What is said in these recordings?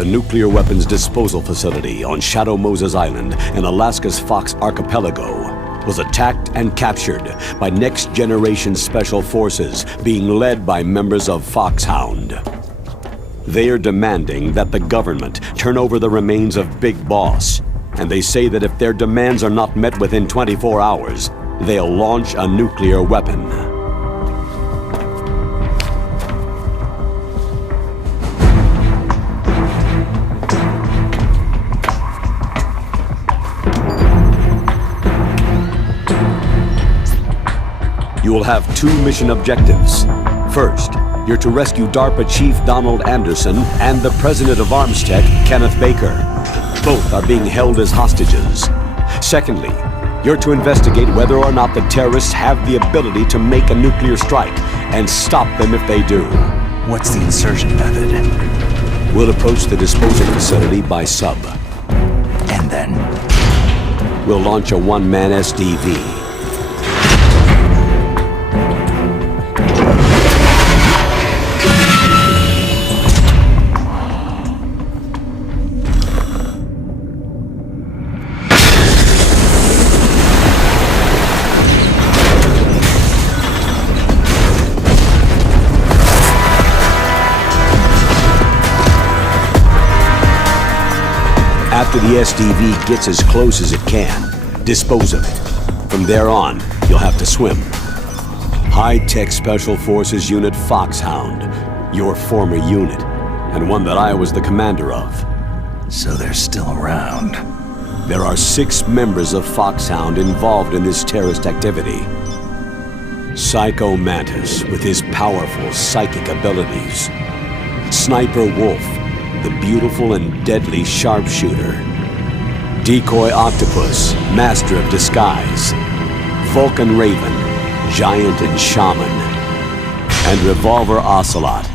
The nuclear weapons disposal facility on Shadow Moses Island in Alaska's Fox Archipelago was attacked and captured by next-generation special forces being led by members of Foxhound. They are demanding that the government turn over the remains of Big Boss, and they say that if their demands are not met within 24 hours, they'll launch a nuclear weapon. You will have two mission objectives. First, you're to rescue DARPA Chief Donald Anderson and the President of ArmsTech, Kenneth Baker. Both are being held as hostages. Secondly, you're to investigate whether or not the terrorists have the ability to make a nuclear strike and stop them if they do. What's the insertion method? We'll approach the disposal facility by sub. And then? We'll launch a one-man SDV. After the SDV gets as close as it can, dispose of it. From there on, you'll have to swim. High-Tech Special Forces Unit Foxhound, your former unit, and one that I was the commander of. So they're still around. There are 6 members of Foxhound involved in this terrorist activity. Psycho Mantis, with his powerful psychic abilities. Sniper Wolf, the beautiful and deadly sharpshooter. Decoy Octopus, master of disguise. Vulcan Raven, giant and shaman. And Revolver Ocelot,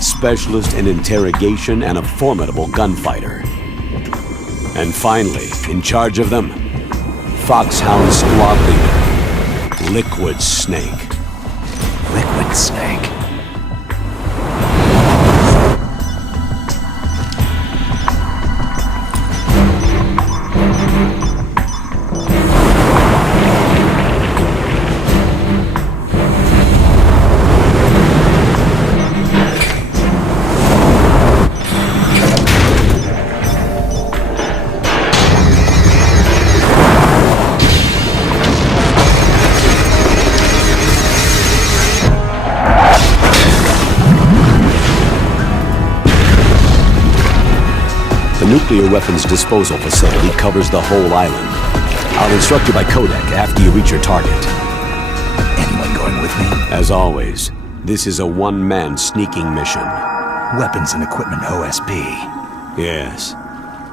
specialist in interrogation and a formidable gunfighter. And finally, in charge of them, Foxhound squad leader, Liquid Snake. Liquid Snake? The nuclear weapons disposal facility covers the whole island. I'll instruct you by codec after you reach your target. Anyone going with me? As always, this is a one-man sneaking mission. Weapons and equipment OSP. Yes.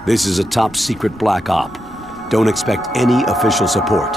This is a top-secret black op. Don't expect any official support.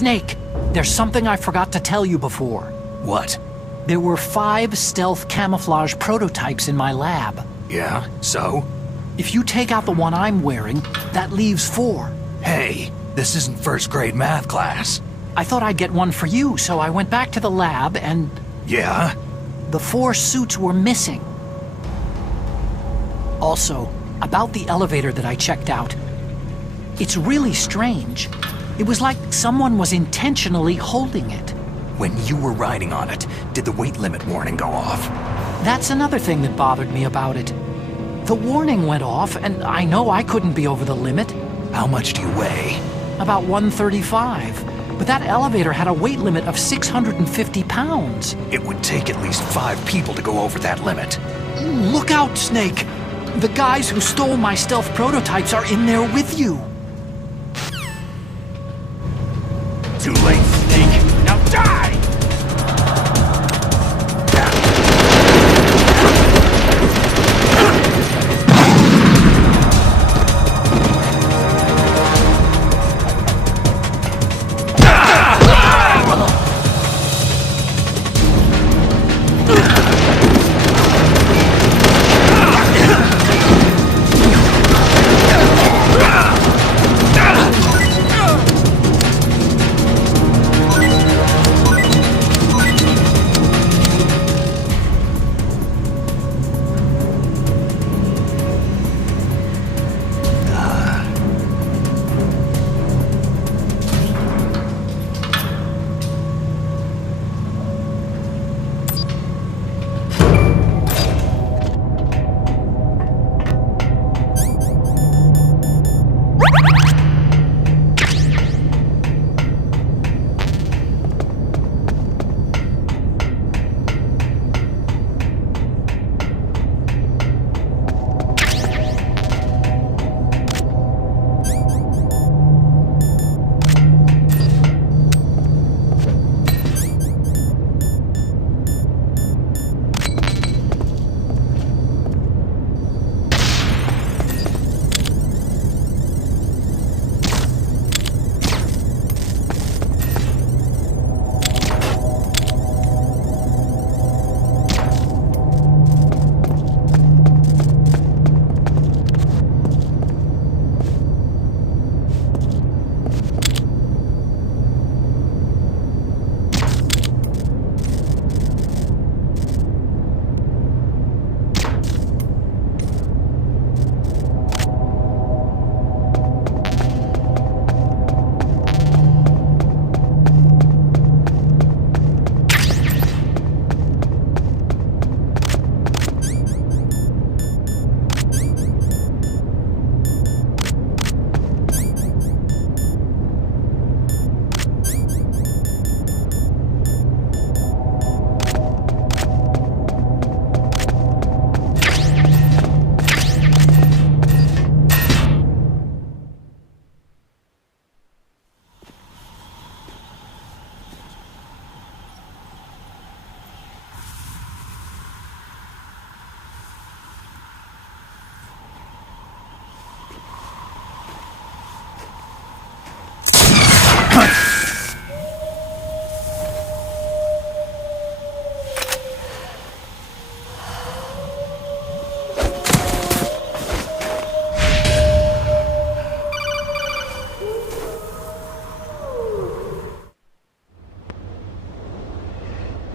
Snake, there's something I forgot to tell you before. What? There were 5 stealth camouflage prototypes in my lab. Yeah, so? If you take out the one I'm wearing, that leaves 4. Hey, this isn't first grade math class. I thought I'd get one for you, so I went back to the lab and... Yeah? The 4 suits were missing. Also, about the elevator that I checked out. It's really strange. It was like someone was intentionally holding it. When you were riding on it, did the weight limit warning go off? That's another thing that bothered me about it. The warning went off, and I know I couldn't be over the limit. How much do you weigh? About 135. But that elevator had a weight limit of 650 pounds. It would take at least 5 people to go over that limit. Look out, Snake! The guys who stole my stealth prototypes are in there with you. Too late, Snake. Now die!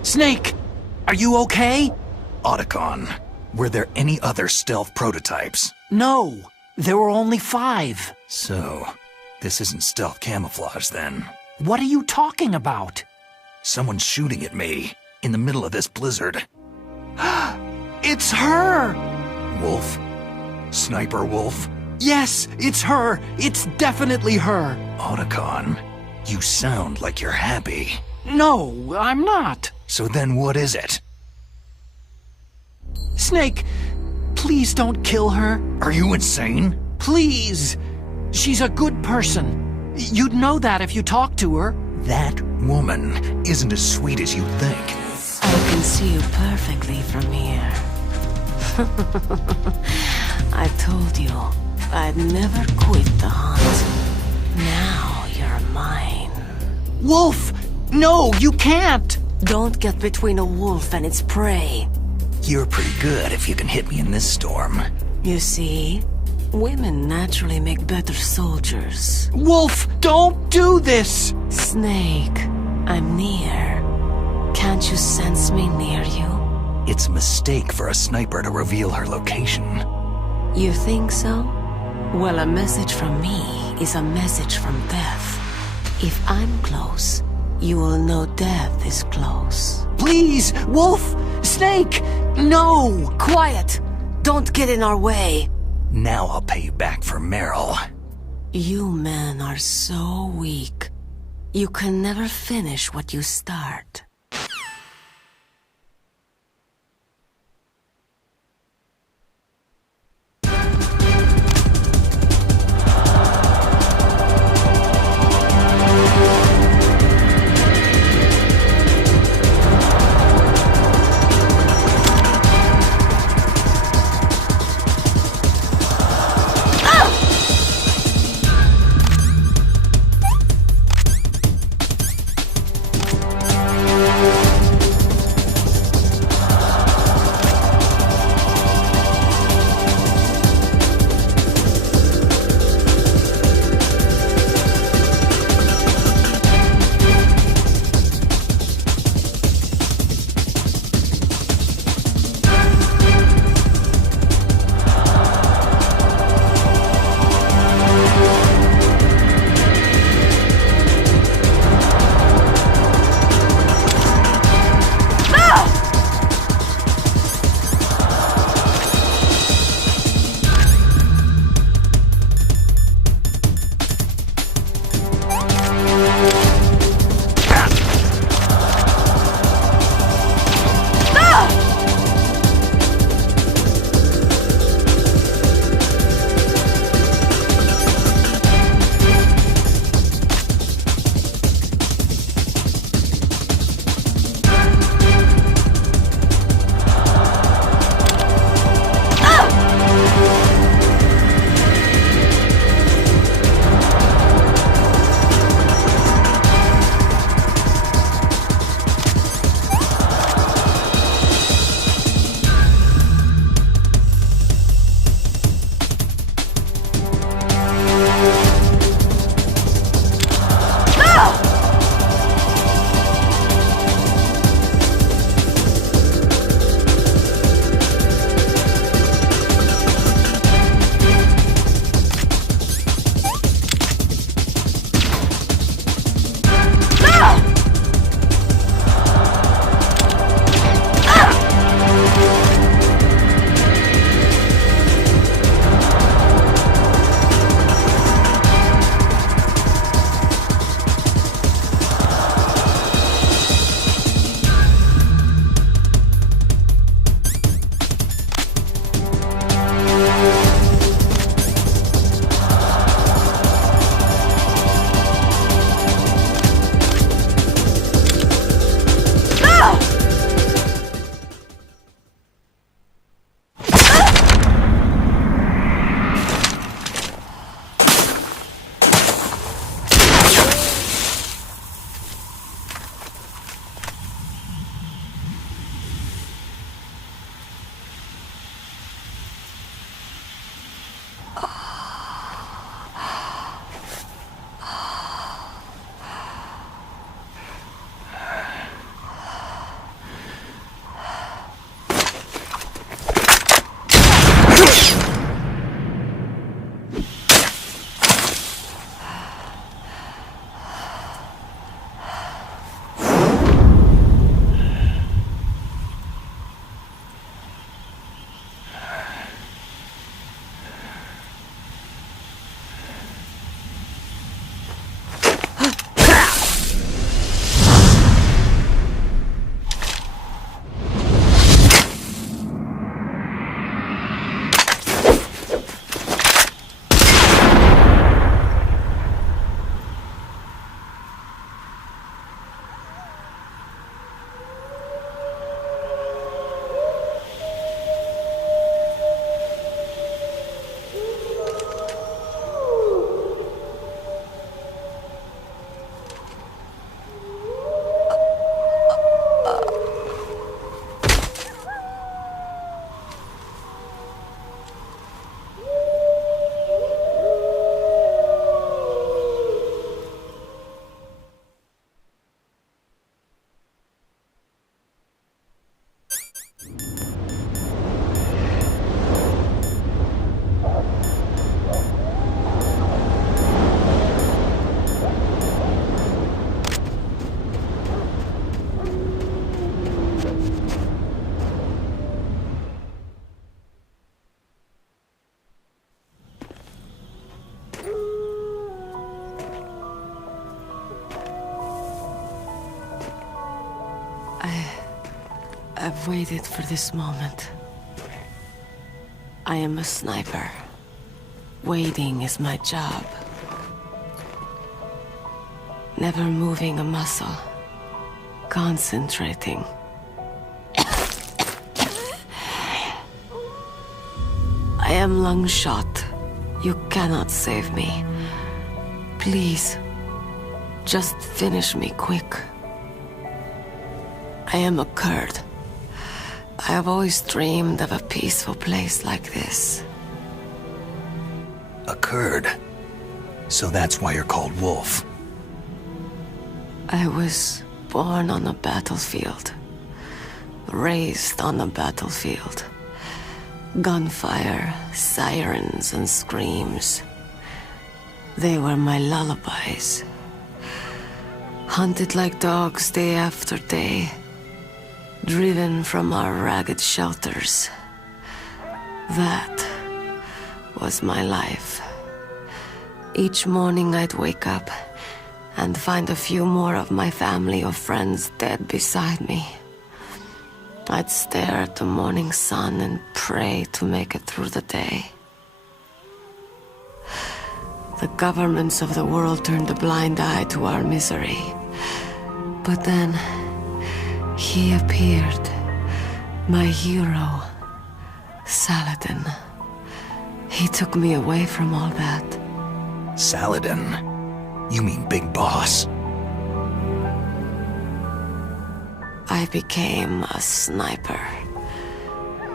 Snake! Are you okay? Otacon, were there any other stealth prototypes? No, there were only 5. So, this isn't stealth camouflage then. What are you talking about? Someone's shooting at me, in the middle of this blizzard. It's her! Wolf? Sniper Wolf? Yes, it's her! It's definitely her! Otacon, you sound like you're happy. No, I'm not. So then what is it? Snake, please don't kill her. Are you insane? Please! She's a good person. You'd know that if you talked to her. That woman isn't as sweet as you think. I can see you perfectly from here. I told you I'd never quit the hunt. Now you're mine. Wolf! No, you can't! Don't get between a wolf and its prey. You're pretty good if you can hit me in this storm. You see, women naturally make better soldiers. Wolf, don't do this! Snake, I'm near. Can't you sense me near you? It's a mistake for a sniper to reveal her location. You think so? Well, a message from me is a message from death. If I'm close, you will know death is close. Please, Wolf! Snake! No! Quiet! Don't get in our way! Now I'll pay you back for Meryl. You men are so weak. You can never finish what you start. I've waited for this moment. I am a sniper. Waiting is my job. Never moving a muscle. Concentrating. I am lung shot. You cannot save me. Please, just finish me quick. I am a Kurd. I have always dreamed of a peaceful place like this. A Kurd? So that's why you're called Wolf. I was born on a battlefield. Raised on a battlefield. Gunfire, sirens, and screams. They were my lullabies. Hunted like dogs day after day. Driven from our ragged shelters. That was my life. Each morning I'd wake up and find a few more of my family or friends dead beside me. I'd stare at the morning sun and pray to make it through the day. The governments of the world turned a blind eye to our misery. But then, he appeared. My hero, Saladin. He took me away from all that. Saladin? You mean Big Boss? I became a sniper.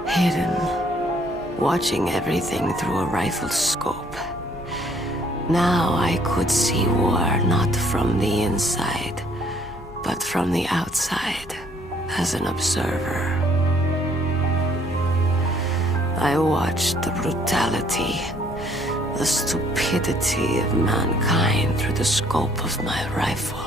Hidden, watching everything through a rifle's scope. Now I could see war not from the inside, but from the outside, as an observer. I watched the brutality, the stupidity of mankind through the scope of my rifle.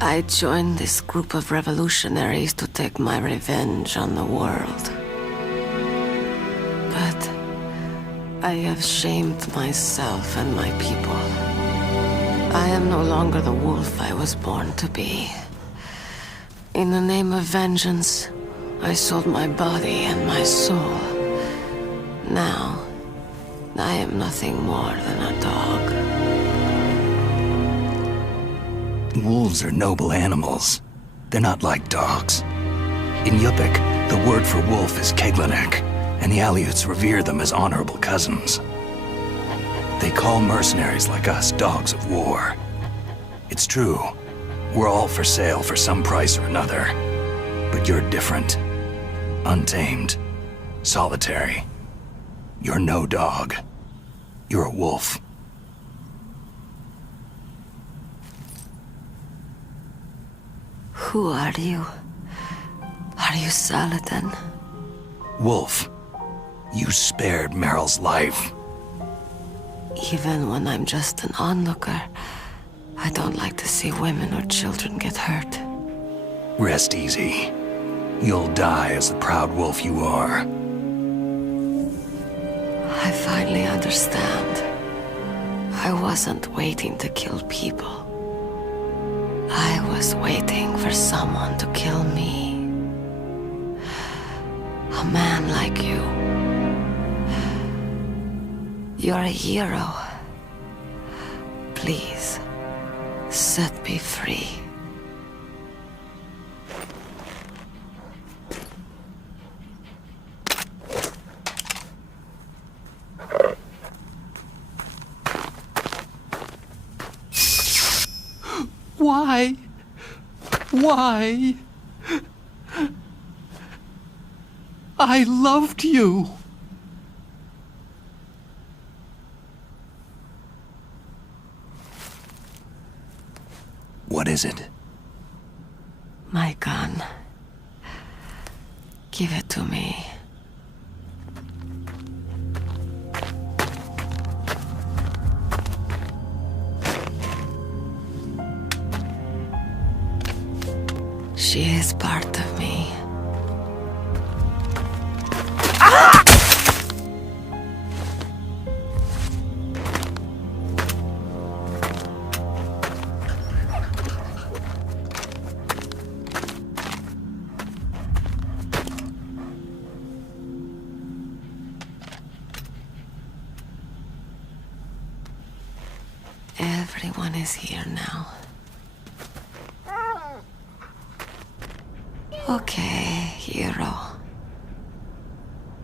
I joined this group of revolutionaries to take my revenge on the world. But I have shamed myself and my people. I am no longer the wolf I was born to be. In the name of vengeance, I sold my body and my soul. Now, I am nothing more than a dog. Wolves are noble animals. They're not like dogs. In Yupik, the word for wolf is Keglanek, and the Aleuts revere them as honorable cousins. They call mercenaries like us dogs of war. It's true. We're all for sale for some price or another. But you're different. Untamed. Solitary. You're no dog. You're a wolf. Who are you? Are you Saladin? Wolf. You spared Meryl's life. Even when I'm just an onlooker, I don't like to see women or children get hurt. Rest easy. You'll die as the proud wolf you are. I finally understand. I wasn't waiting to kill people. I was waiting for someone to kill me. A man like you. You're a hero. Please, set me free. Why? Why? I loved you. What is it? My gun. Give it to me. She is part of me. Everyone is here now. Okay, hero.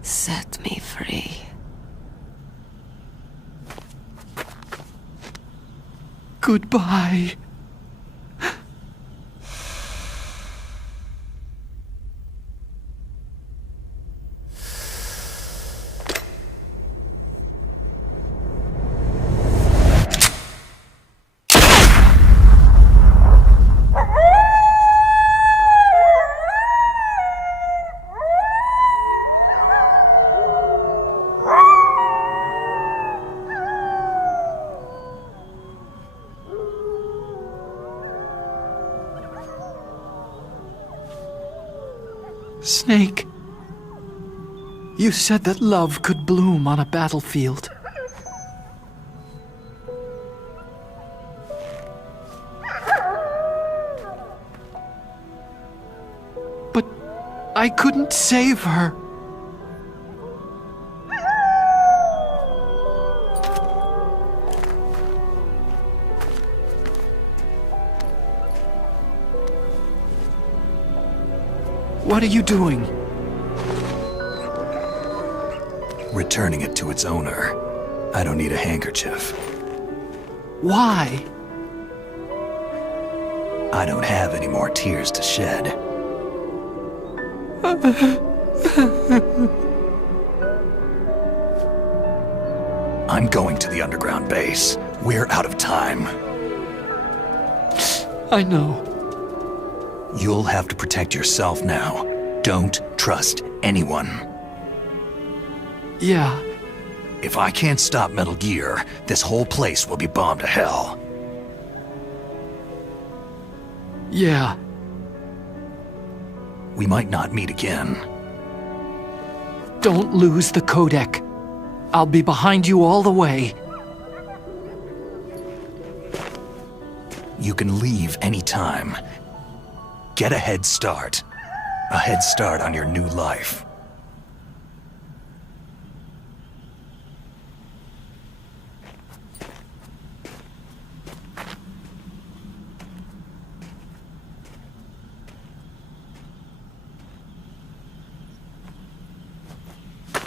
Set me free. Goodbye. Snake, you said that love could bloom on a battlefield. But I couldn't save her. What are you doing? Returning it to its owner. I don't need a handkerchief. Why? I don't have any more tears to shed. I'm going to the underground base. We're out of time. I know. You'll have to protect yourself now. Don't trust anyone. Yeah. If I can't stop Metal Gear, this whole place will be bombed to hell. Yeah. We might not meet again. Don't lose the codec. I'll be behind you all the way. You can leave anytime. Get a head start. A head start on your new life.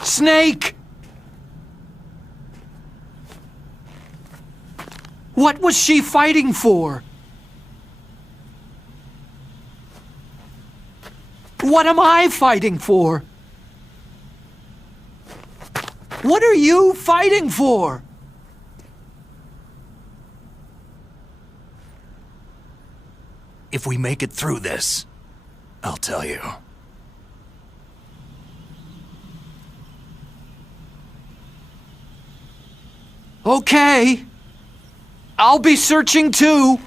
Snake! What was she fighting for? What am I fighting for? What are you fighting for? If we make it through this, I'll tell you. Okay. I'll be searching too.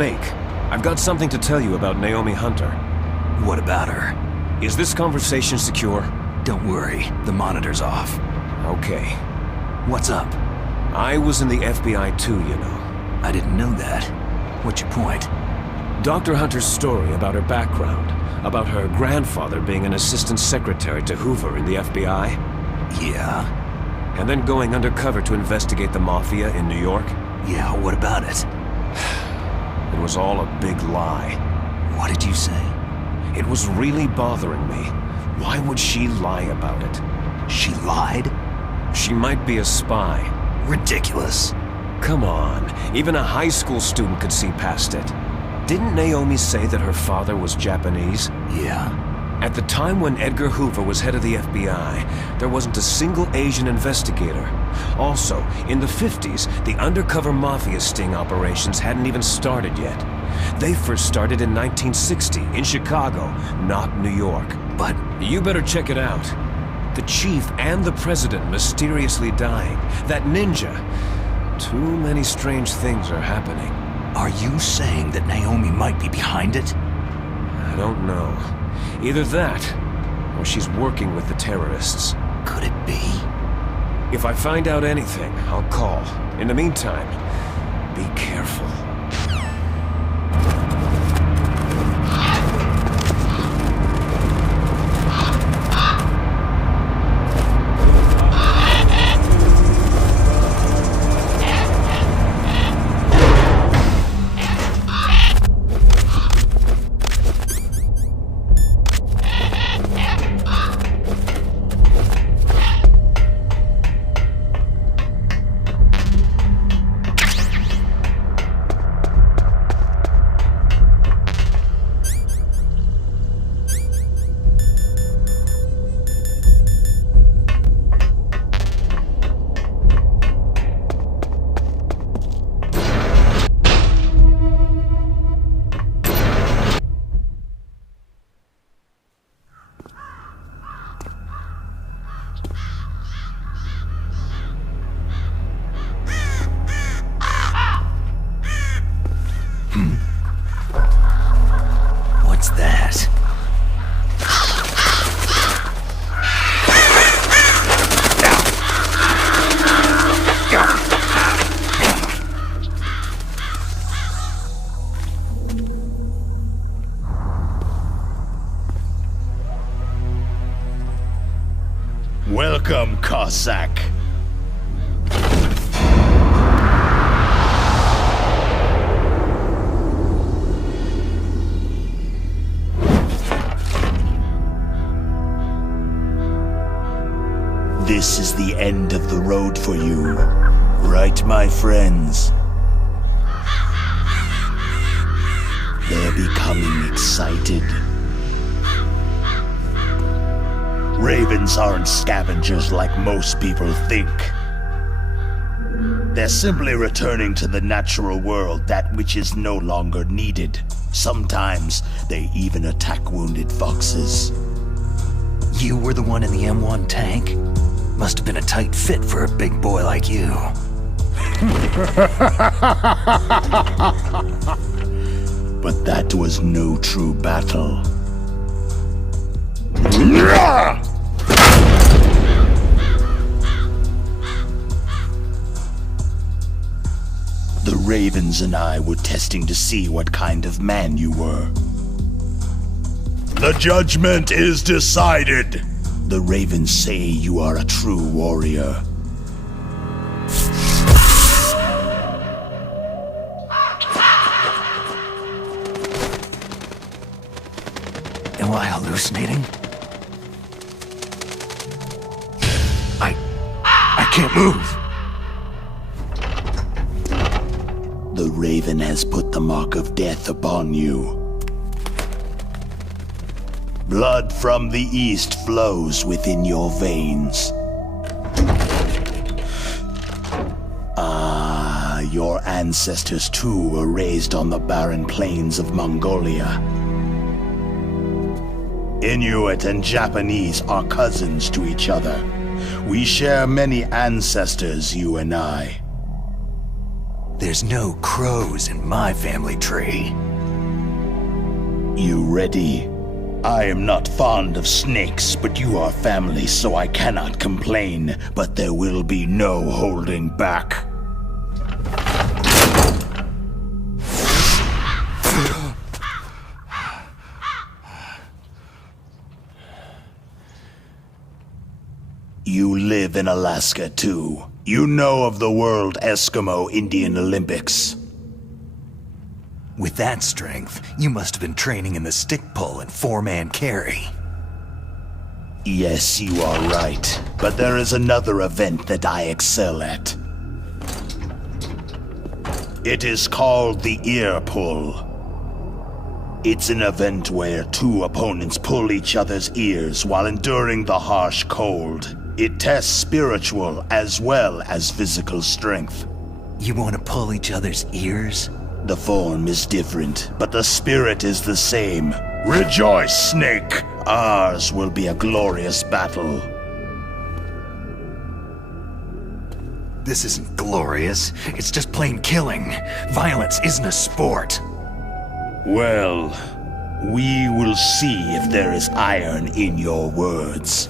Snake, I've got something to tell you about Naomi Hunter. What about her? Is this conversation secure? Don't worry, the monitor's off. Okay. What's up? I was in the FBI too, you know. I didn't know that. What's your point? Dr. Hunter's story about her background, about her grandfather being an assistant secretary to Hoover in the FBI. Yeah? And then going undercover to investigate the Mafia in New York. Yeah, what about it? It was all a big lie. What did you say? It was really bothering me. Why would she lie about it? She lied? She might be a spy. Ridiculous. Come on, even a high school student could see past it. Didn't Naomi say that her father was Japanese? Yeah. At the time when Edgar Hoover was head of the FBI, there wasn't a single Asian investigator. Also, in the 50s, the undercover mafia sting operations hadn't even started yet. They first started in 1960, in Chicago, not New York. But you better check it out. The chief and the president mysteriously dying. That ninja. Too many strange things are happening. Are you saying that Naomi might be behind it? I don't know. Either that, or she's working with the terrorists. Could it be? If I find out anything, I'll call. In the meantime, be careful. What's that? Welcome, Cossack. This is the end of the road for you, right, my friends? They're becoming excited. Ravens aren't scavengers like most people think. They're simply returning to the natural world, that which is no longer needed. Sometimes they even attack wounded foxes. You were the one in the M1 tank? Must have been a tight fit for a big boy like you. But that was no true battle. The Ravens and I were testing to see what kind of man you were. The judgment is decided. The Ravens say you are a true warrior. Am I hallucinating? I can't move. The Raven has put the mark of death upon you. Blood from the east flows within your veins. Your ancestors too were raised on the barren plains of Mongolia. Inuit and Japanese are cousins to each other. We share many ancestors, you and I. There's no crows in my family tree. You ready? I am not fond of snakes, but you are family, so I cannot complain. But there will be no holding back. You live in Alaska, too. You know of the World Eskimo Indian Olympics. With that strength, you must have been training in the stick pull and four-man carry. Yes, you are right. But there is another event that I excel at. It is called the ear pull. It's an event where two opponents pull each other's ears while enduring the harsh cold. It tests spiritual as well as physical strength. You want to pull each other's ears? The form is different, but the spirit is the same. Rejoice, Snake! Ours will be a glorious battle. This isn't glorious. It's just plain killing. Violence isn't a sport. Well, we will see if there is iron in your words.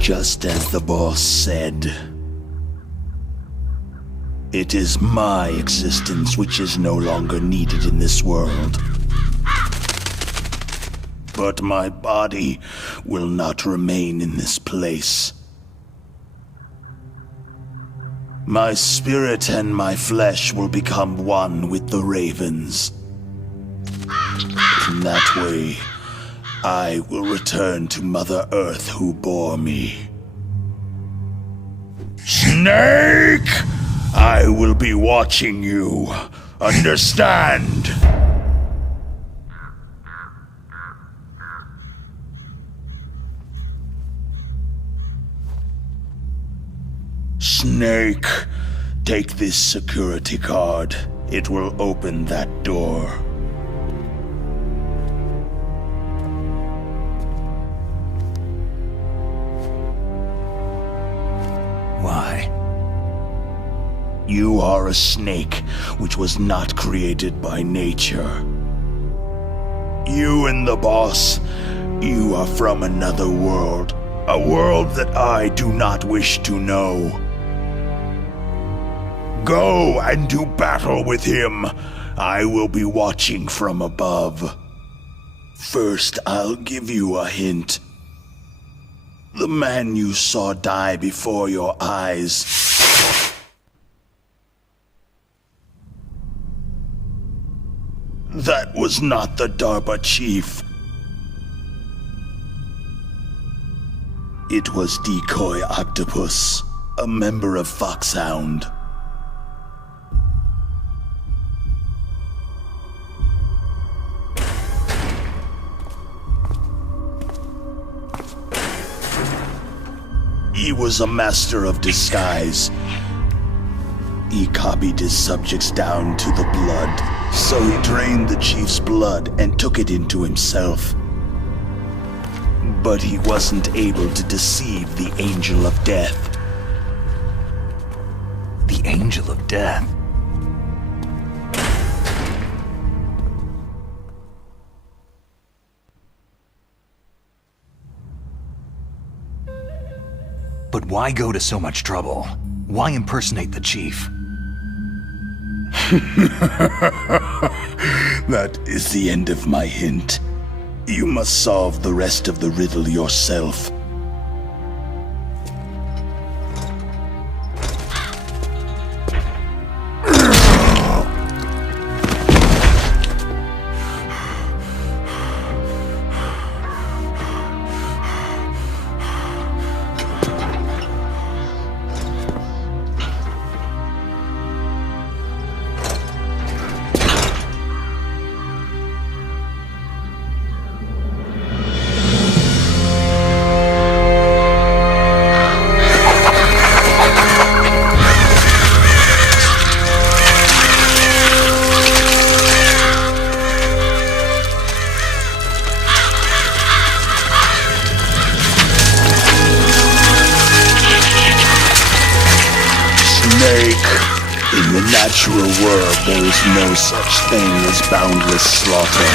Just as the boss said. It is my existence which is no longer needed in this world. But my body will not remain in this place. My spirit and my flesh will become one with the ravens. In that way, I will return to Mother Earth who bore me. Snake! I will be watching you. Understand? Snake, take this security card. It will open that door. Why? You are a snake which was not created by nature. You and the boss, you are from another world. A world that I do not wish to know. Go and do battle with him. I will be watching from above. First, I'll give you a hint. The man you saw die before your eyes. That was not the DARPA chief. It was Decoy Octopus, a member of Foxhound. He was a master of disguise. He copied his subjects down to the blood, so he drained the chief's blood and took it into himself. But he wasn't able to deceive the Angel of Death. The Angel of Death? But why go to so much trouble? Why impersonate the chief? That is the end of my hint. You must solve the rest of the riddle yourself. In the natural world, there is no such thing as boundless slaughter.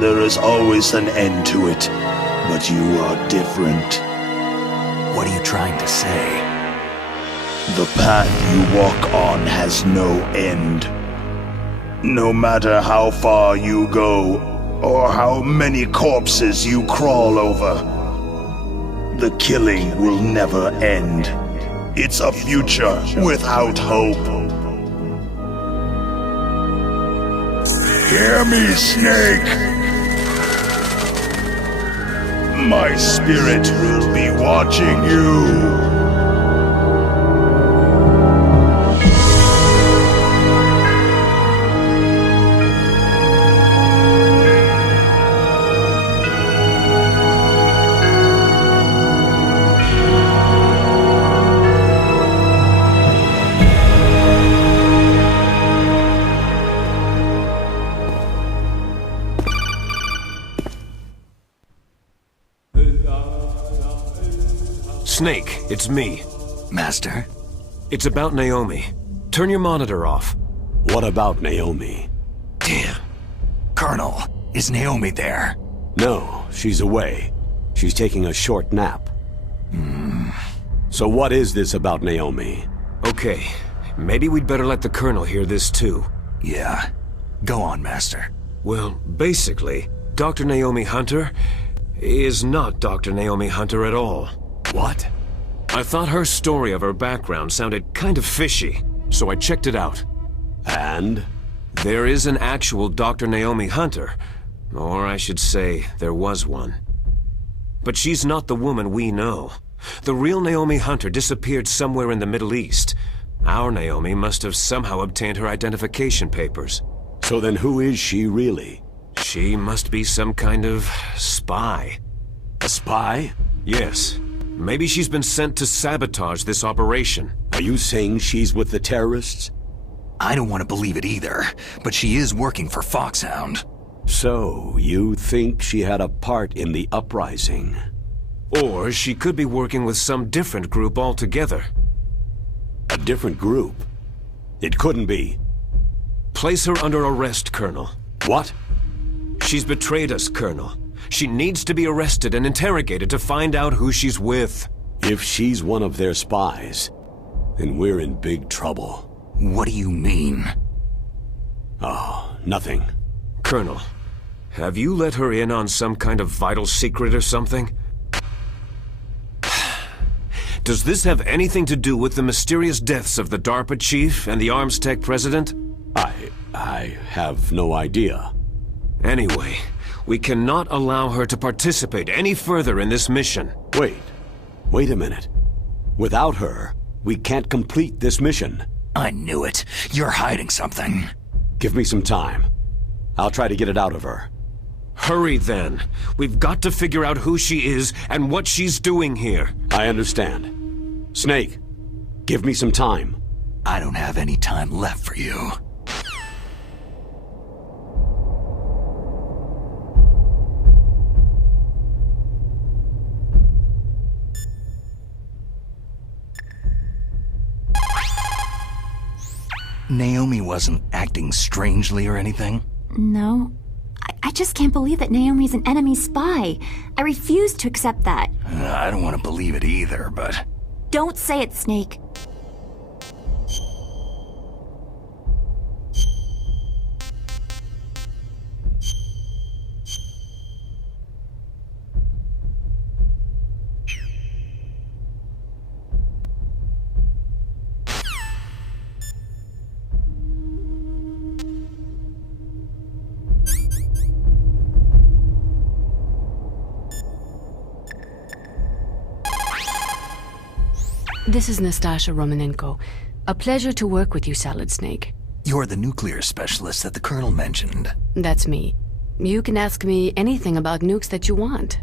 There is always an end to it, but you are different. What are you trying to say? The path you walk on has no end. No matter how far you go, or how many corpses you crawl over, the killing will never end. It's a future without hope. Hear me, Snake! My spirit will be watching you. Snake, it's me. Master? It's about Naomi. Turn your monitor off. What about Naomi? Damn. Colonel, is Naomi there? No, she's away. She's taking a short nap. So what is this about Naomi? Okay, maybe we'd better let the Colonel hear this too. Yeah. Go on, Master. Well, basically, Dr. Naomi Hunter is not Dr. Naomi Hunter at all. What? I thought her story of her background sounded kind of fishy, so I checked it out. And? There is an actual Dr. Naomi Hunter, or I should say, there was one. But she's not the woman we know. The real Naomi Hunter disappeared somewhere in the Middle East. Our Naomi must have somehow obtained her identification papers. So then who is she really? She must be some kind of spy. A spy? Yes. Maybe she's been sent to sabotage this operation. Are you saying she's with the terrorists? I don't want to believe it either, but she is working for Foxhound. So, you think she had a part in the uprising? Or she could be working with some different group altogether. A different group? It couldn't be. Place her under arrest, Colonel. What? She's betrayed us, Colonel. She needs to be arrested and interrogated to find out who she's with. If she's one of their spies, then we're in big trouble. What do you mean? Oh, nothing. Colonel, have you let her in on some kind of vital secret or something? Does this have anything to do with the mysterious deaths of the DARPA chief and the Arms Tech president? I have no idea. Anyway, we cannot allow her to participate any further in this mission. Wait a minute. Without her, we can't complete this mission. I knew it. You're hiding something. Give me some time. I'll try to get it out of her. Hurry then. We've got to figure out who she is and what she's doing here. I understand. Snake, give me some time. I don't have any time left for you. Naomi wasn't acting strangely or anything? No. I just can't believe that Naomi's an enemy spy. I refuse to accept that. I don't want to believe it either, but... Don't say it, Snake. This is Nastasha Romanenko. A pleasure to work with you, Salad Snake. You're the nuclear specialist that the Colonel mentioned. That's me. You can ask me anything about nukes that you want.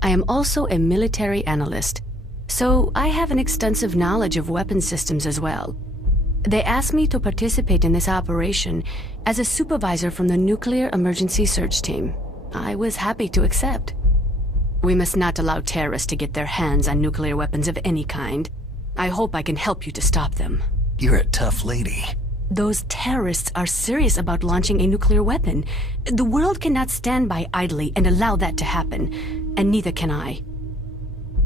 I am also a military analyst, so I have an extensive knowledge of weapon systems as well. They asked me to participate in this operation as a supervisor from the Nuclear Emergency Search Team. I was happy to accept. We must not allow terrorists to get their hands on nuclear weapons of any kind. I hope I can help you to stop them. You're a tough lady. Those terrorists are serious about launching a nuclear weapon. The world cannot stand by idly and allow that to happen, and neither can I.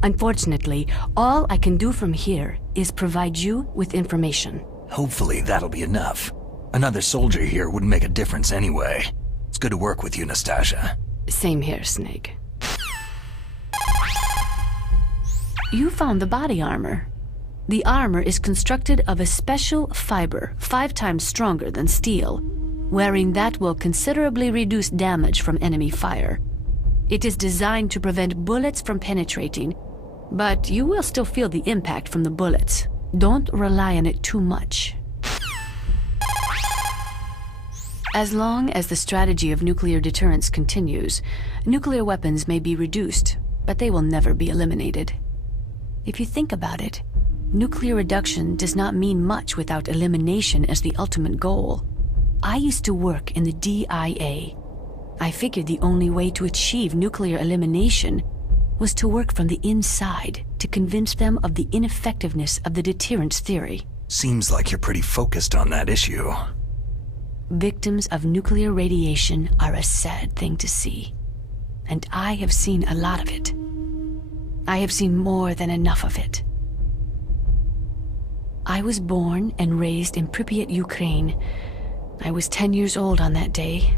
Unfortunately, all I can do from here is provide you with information. Hopefully that'll be enough. Another soldier here wouldn't make a difference anyway. It's good to work with you, Nastasha. Same here, Snake. You found the body armor. The armor is constructed of a special fiber 5 times stronger than steel. Wearing that will considerably reduce damage from enemy fire. It is designed to prevent bullets from penetrating, but you will still feel the impact from the bullets. Don't rely on it too much. As long as the strategy of nuclear deterrence continues, nuclear weapons may be reduced, but they will never be eliminated. If you think about it, nuclear reduction does not mean much without elimination as the ultimate goal. I used to work in the DIA. I figured the only way to achieve nuclear elimination was to work from the inside to convince them of the ineffectiveness of the deterrence theory. Seems like you're pretty focused on that issue. Victims of nuclear radiation are a sad thing to see, and I have seen a lot of it. I have seen more than enough of it. I was born and raised in Pripyat, Ukraine. I was 10 years old on that day,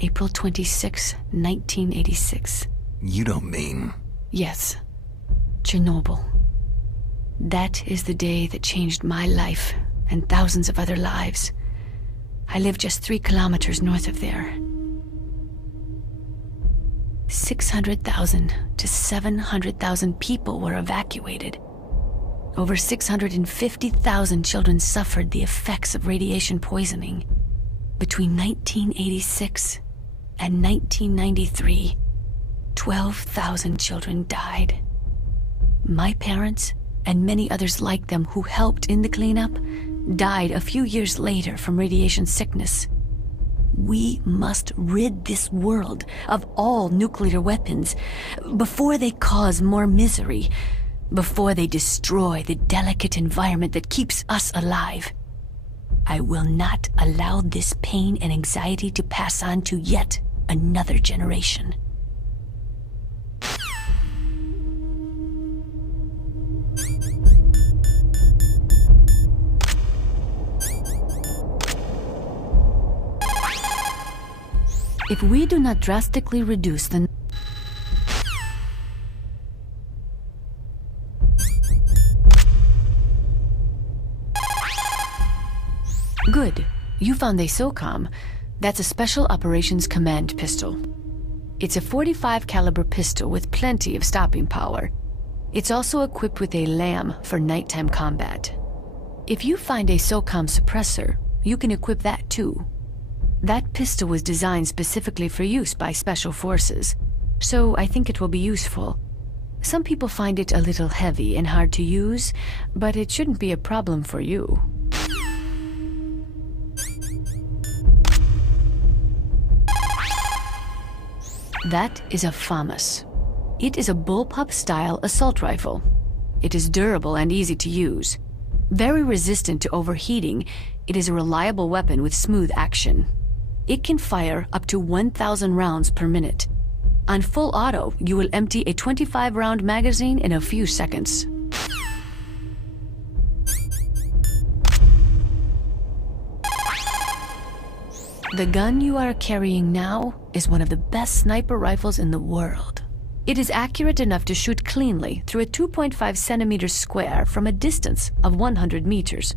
April 26, 1986. You don't mean... Yes, Chernobyl. That is the day that changed my life and thousands of other lives. I live just 3 kilometers north of there. 600,000 to 700,000 people were evacuated. Over 650,000 children suffered the effects of radiation poisoning. Between 1986 and 1993, 12,000 children died. My parents, and many others like them who helped in the cleanup, died a few years later from radiation sickness. We must rid this world of all nuclear weapons before they cause more misery, before they destroy the delicate environment that keeps us alive. I will not allow this pain and anxiety to pass on to yet another generation. If we do not drastically reduce the... Good. You found a SOCOM. That's a Special Operations Command pistol. It's a .45 caliber pistol with plenty of stopping power. It's also equipped with a LAM for nighttime combat. If you find a SOCOM suppressor, you can equip that too. That pistol was designed specifically for use by Special Forces, so I think it will be useful. Some people find it a little heavy and hard to use, but it shouldn't be a problem for you. That is a FAMAS. It is a bullpup-style assault rifle. It is durable and easy to use. Very resistant to overheating, it is a reliable weapon with smooth action. It can fire up to 1,000 rounds per minute. On full auto, you will empty a 25-round magazine in a few seconds. The gun you are carrying now is one of the best sniper rifles in the world. It is accurate enough to shoot cleanly through a 2.5 centimeters square from a distance of 100 meters.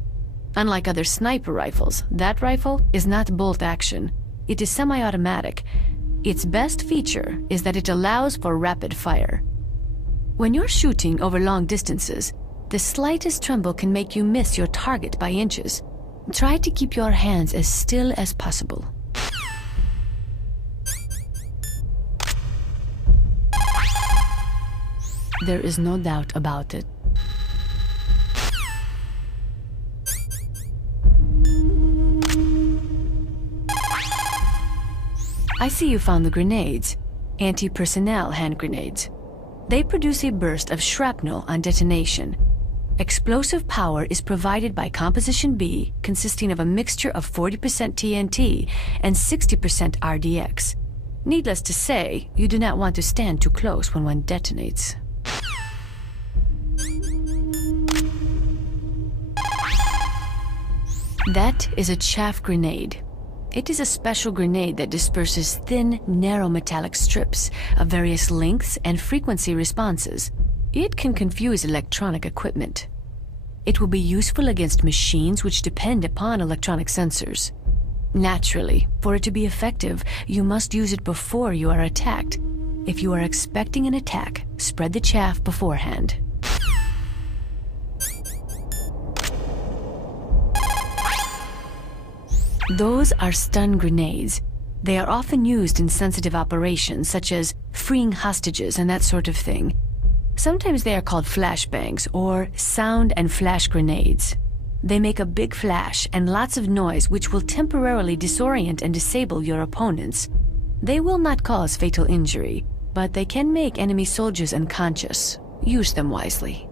Unlike other sniper rifles, that rifle is not bolt action. It is semi-automatic. Its best feature is that it allows for rapid fire. When you're shooting over long distances, the slightest tremble can make you miss your target by inches. Try to keep your hands as still as possible. There is no doubt about it. I see you found the grenades, anti-personnel hand grenades. They produce a burst of shrapnel on detonation. Explosive power is provided by Composition B, consisting of a mixture of 40% TNT and 60% RDX. Needless to say, you do not want to stand too close when one detonates. That is a chaff grenade. It is a special grenade that disperses thin, narrow metallic strips of various lengths and frequency responses. It can confuse electronic equipment. It will be useful against machines which depend upon electronic sensors. Naturally, for it to be effective, you must use it before you are attacked. If you are expecting an attack, spread the chaff beforehand. Those are stun grenades. They are often used in sensitive operations, such as freeing hostages and that sort of thing. Sometimes they are called flashbangs or sound and flash grenades. They make a big flash and lots of noise which will temporarily disorient and disable your opponents. They will not cause fatal injury, but they can make enemy soldiers unconscious. Use them wisely.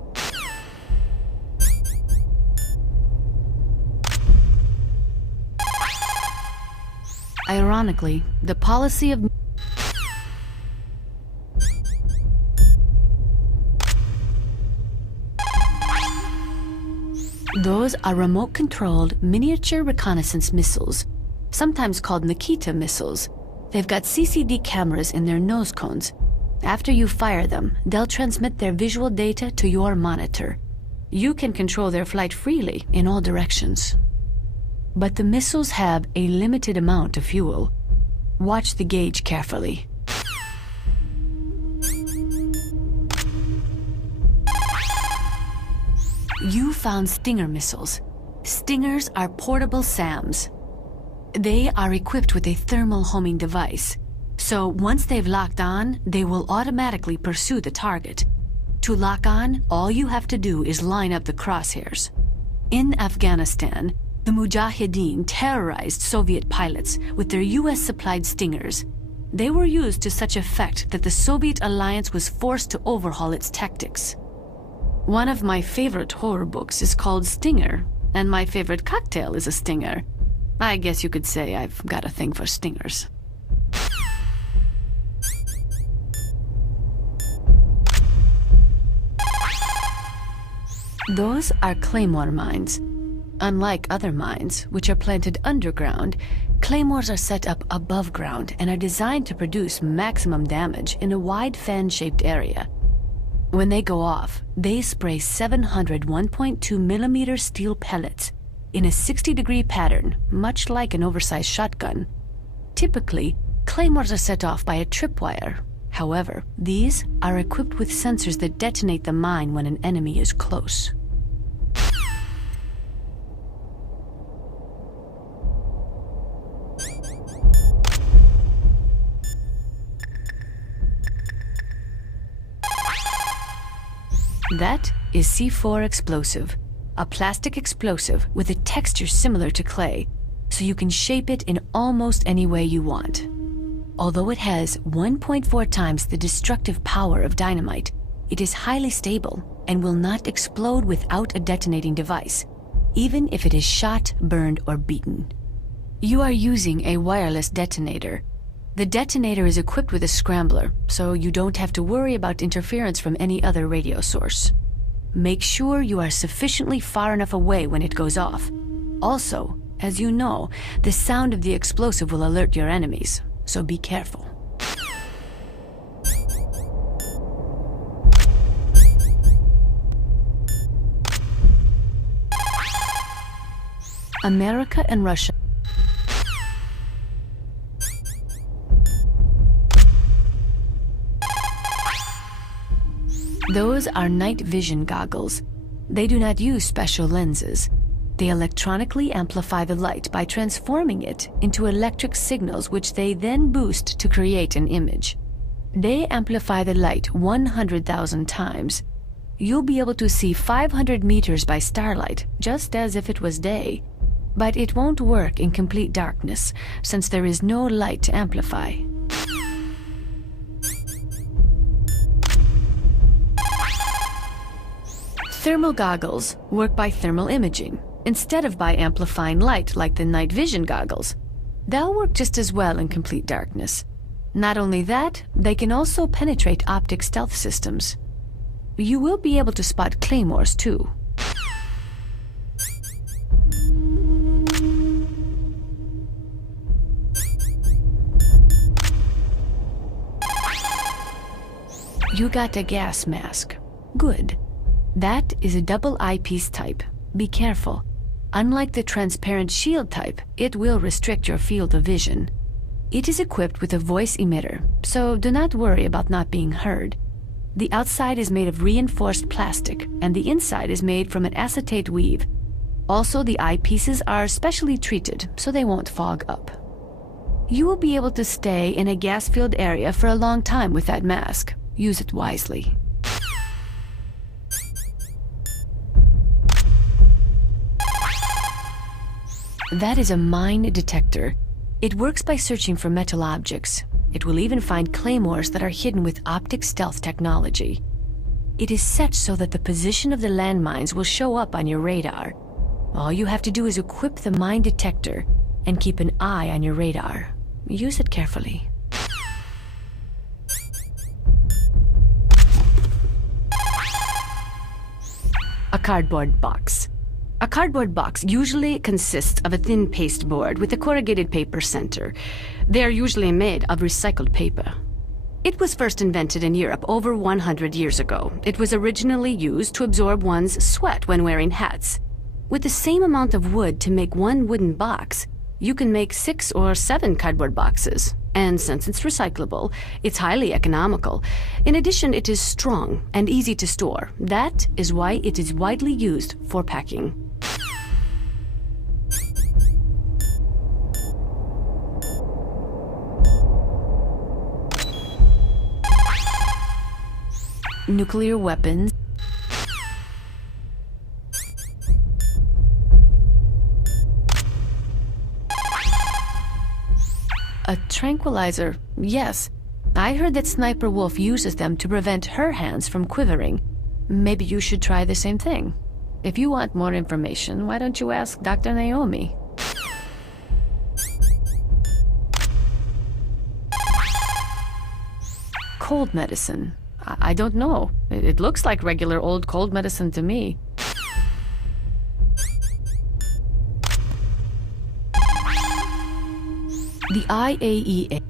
Ironically, the policy of Those are remote-controlled miniature reconnaissance missiles, sometimes called Nikita missiles. They've got CCD cameras in their nose cones. After you fire them, they'll transmit their visual data to your monitor. You can control their flight freely in all directions. But the missiles have a limited amount of fuel. Watch the gauge carefully. You found Stinger missiles. Stingers are portable SAMs. They are equipped with a thermal homing device. So once they've locked on, they will automatically pursue the target. To lock on, all you have to do is line up the crosshairs. In Afghanistan, the Mujahideen terrorized Soviet pilots with their US-supplied Stingers. They were used to such effect that the Soviet alliance was forced to overhaul its tactics. One of my favorite horror books is called Stinger, and my favorite cocktail is a Stinger. I guess you could say I've got a thing for Stingers. Those are Claymore mines. Unlike other mines, which are planted underground, Claymores are set up above ground and are designed to produce maximum damage in a wide fan-shaped area. When they go off, they spray 700 1.2 millimeter steel pellets in a 60-degree pattern, much like an oversized shotgun. Typically, Claymores are set off by a tripwire. However, these are equipped with sensors that detonate the mine when an enemy is close. That is C4 explosive, a plastic explosive with a texture similar to clay, so you can shape it in almost any way you want. Although it has 1.4 times the destructive power of dynamite, it is highly stable and will not explode without a detonating device, even if it is shot, burned, or beaten. You are using a wireless detonator. The detonator is equipped with a scrambler, so you don't have to worry about interference from any other radio source. Make sure you are sufficiently far enough away when it goes off. Also, as you know, the sound of the explosive will alert your enemies, so be careful. America and Russia. Those are night vision goggles. They do not use special lenses. They electronically amplify the light by transforming it into electric signals which they then boost to create an image. They amplify the light 100,000 times. You'll be able to see 500 meters by starlight, just as if it was day. But it won't work in complete darkness, since there is no light to amplify. Thermal goggles work by thermal imaging, instead of by amplifying light like the night vision goggles. They'll work just as well in complete darkness. Not only that, they can also penetrate optic stealth systems. You will be able to spot claymores too. You got a gas mask. Good. That is a double eyepiece type. Be careful. Unlike the transparent shield type, it will restrict your field of vision. It is equipped with a voice emitter, so do not worry about not being heard. The outside is made of reinforced plastic, and the inside is made from an acetate weave. Also, the eyepieces are specially treated, so they won't fog up. You will be able to stay in a gas-filled area for a long time with that mask. Use it wisely. That is a mine detector. It works by searching for metal objects. It will even find claymores that are hidden with optic stealth technology. It is set so that the position of the landmines will show up on your radar. All you have to do is equip the mine detector and keep an eye on your radar. Use it carefully. A cardboard box. A cardboard box usually consists of a thin pasteboard with a corrugated paper center. They are usually made of recycled paper. It was first invented in Europe over 100 years ago. It was originally used to absorb one's sweat when wearing hats. With the same amount of wood to make one wooden box, you can make 6 or 7 cardboard boxes. And since it's recyclable, it's highly economical. In addition, it is strong and easy to store. That is why it is widely used for packing. Nuclear weapons. A tranquilizer, yes. I heard that Sniper Wolf uses them to prevent her hands from quivering. Maybe you should try the same thing. If you want more information, why don't you ask Dr. Naomi? Cold medicine. I don't know. It looks like regular old cold medicine to me. The IAEA